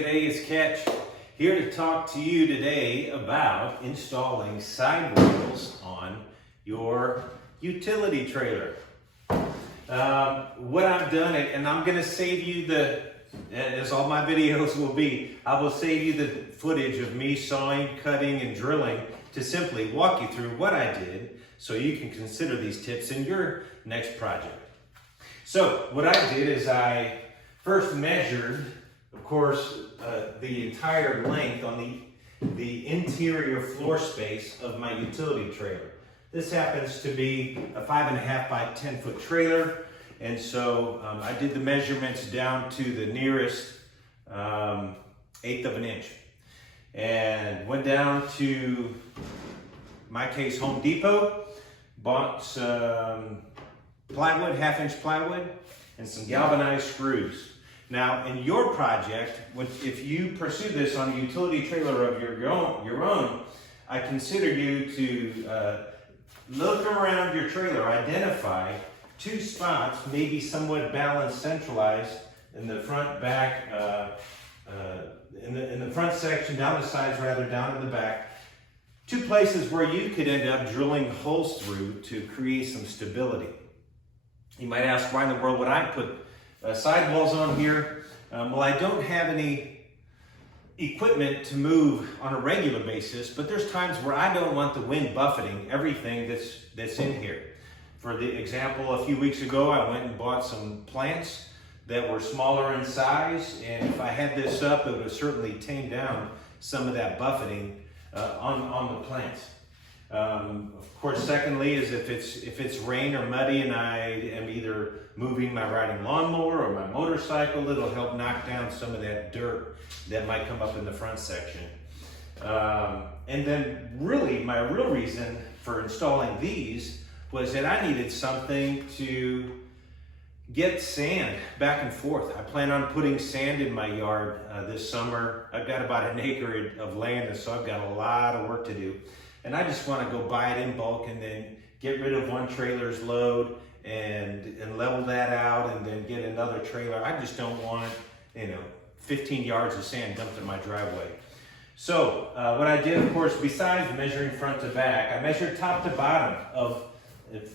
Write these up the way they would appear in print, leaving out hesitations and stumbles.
G'day, it's Catch, here to talk to you today about installing sidewalls on your utility trailer. What I've done, and I'm going to save you as all my videos will be, I will save you the footage of me sawing, cutting, and drilling to simply walk you through what I did so you can consider these tips in your next project. So what I did is I first measured, of course, the entire length on the interior floor space of my utility trailer. This happens to be a 5.5 by 10 foot trailer, and so I did the measurements down to the nearest 1/8 of an inch, and went down to, my case, Home Depot, bought some plywood, 1/2-inch plywood, and some galvanized screws. Now, in your project, if you pursue this on a utility trailer of your own, I consider you to look around your trailer, identify 2 spots, maybe somewhat balanced, centralized in the front, back, in the front section, down the sides, rather, down in the back. 2 places where you could end up drilling holes through to create some stability. You might ask, why in the world would I put sidewalls on here? Well, I don't have any equipment to move on a regular basis, but there's times where I don't want the wind buffeting everything that's in here. For the example, a few weeks ago, I went and bought some plants that were smaller in size, and if I had this up, it would have certainly tamed down some of that buffeting on the plants. Of course, secondly, is if it's rain or muddy and I am either moving my riding lawnmower or my motorcycle, it'll help knock down some of that dirt that might come up in the front section. And then really, my real reason for installing these was that I needed something to get sand back and forth. I plan on putting sand in my yard this summer. I've got about 1 acre of land, and so I've got a lot of work to do. And I just want to go buy it in bulk and then get rid of one trailer's load and level that out and then get another trailer. I just don't want, 15 yards of sand dumped in my driveway. So what I did, of course, besides measuring front to back, I measured top to bottom of,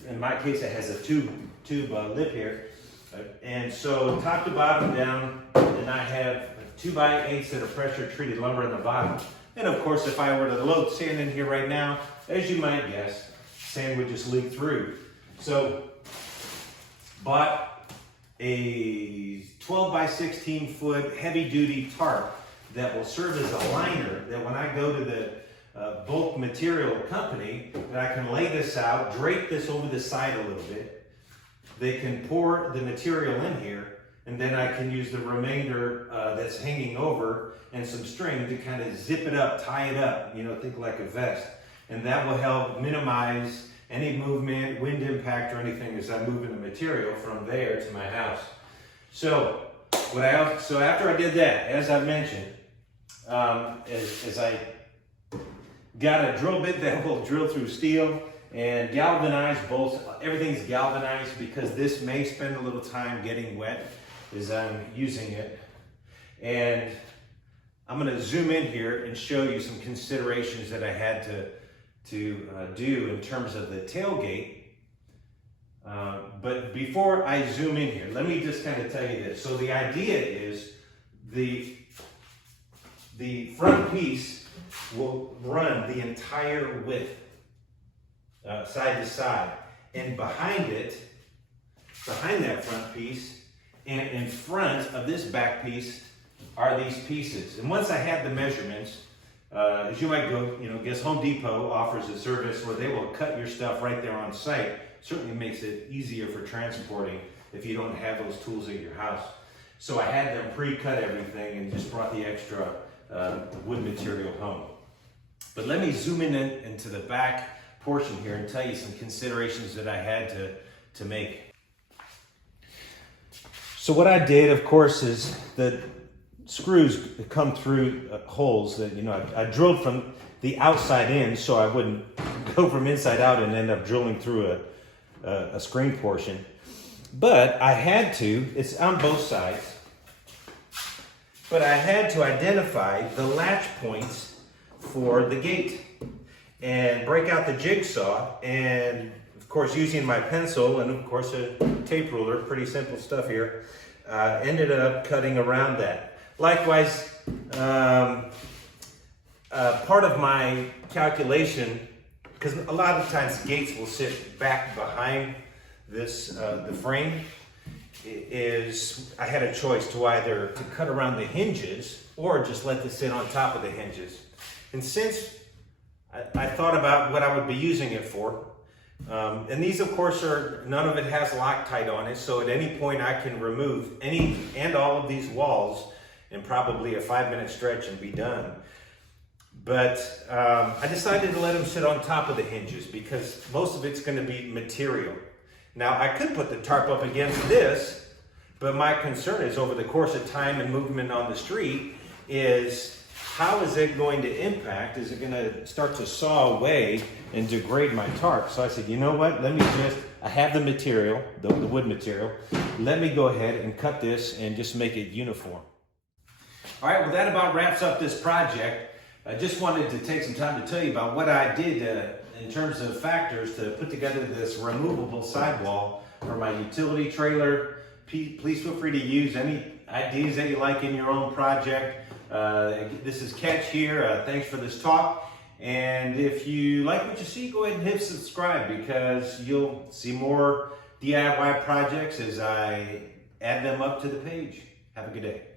in my case, it has a tube lip here. And so top to bottom down, and I have 2x8s that are pressure treated lumber in the bottom. And of course, if I were to load sand in here right now, as you might guess, sand would just leak through. So, bought a 12 by 16 foot heavy duty tarp that will serve as a liner, that when I go to the bulk material company, that I can lay this out, drape this over the side a little bit. They can pour the material in here, and then I can use the remainder that's hanging over and some string to kind of zip it up, tie it up, think like a vest. And that will help minimize any movement, wind impact, or anything as I move in the material from there to my house. So after I did that, as I mentioned, as I got a drill bit that will drill through steel and galvanized bolts. Everything's galvanized because this may spend a little time getting wet as I'm using it. And I'm going to zoom in here and show you some considerations that I had to do in terms of the tailgate. But before I zoom in here, let me just kind of tell you this. So the idea is the front piece will run the entire width, side to side. And behind that front piece, and in front of this back piece are these pieces. And once I had the measurements, as you might go, guess Home Depot offers a service where they will cut your stuff right there on site. Certainly makes it easier for transporting if you don't have those tools at your house. So I had them pre-cut everything and just brought the extra wood material home. But let me zoom into the back portion here and tell you some considerations that I had to make. So what I did, of course, is the screws come through holes that, I drilled from the outside in so I wouldn't go from inside out and end up drilling through a screen portion. But I had to, it's on both sides. but I had to identify the latch points for the gate and break out the jigsaw, and of course using my pencil and of course a tape ruler, pretty simple stuff here, ended up cutting around that. Likewise, part of my calculation, because a lot of times gates will sit back behind this the frame, is I had a choice to either to cut around the hinges or just let this sit on top of the hinges. And since I thought about what I would be using it for, and these of course none of it has Loctite on it, so at any point I can remove any and all of these walls in probably a 5-minute stretch and be done. But I decided to let them sit on top of the hinges because most of it's going to be material. Now I could put the tarp up against this, but my concern is over the course of time and movement on the street is how is it going to impact? Is it going to start to saw away and degrade my tarp? So I said, you know what, I have the material, the wood material, let me go ahead and cut this and just make it uniform. All right, well that about wraps up this project. I just wanted to take some time to tell you about what I did in terms of factors to put together this removable sidewall for my utility trailer. Please feel free to use any ideas that you like in your own project. This is Catch here. Thanks for this talk. And if you like what you see, go ahead and hit subscribe because you'll see more DIY projects as I add them up to the page. Have a good day.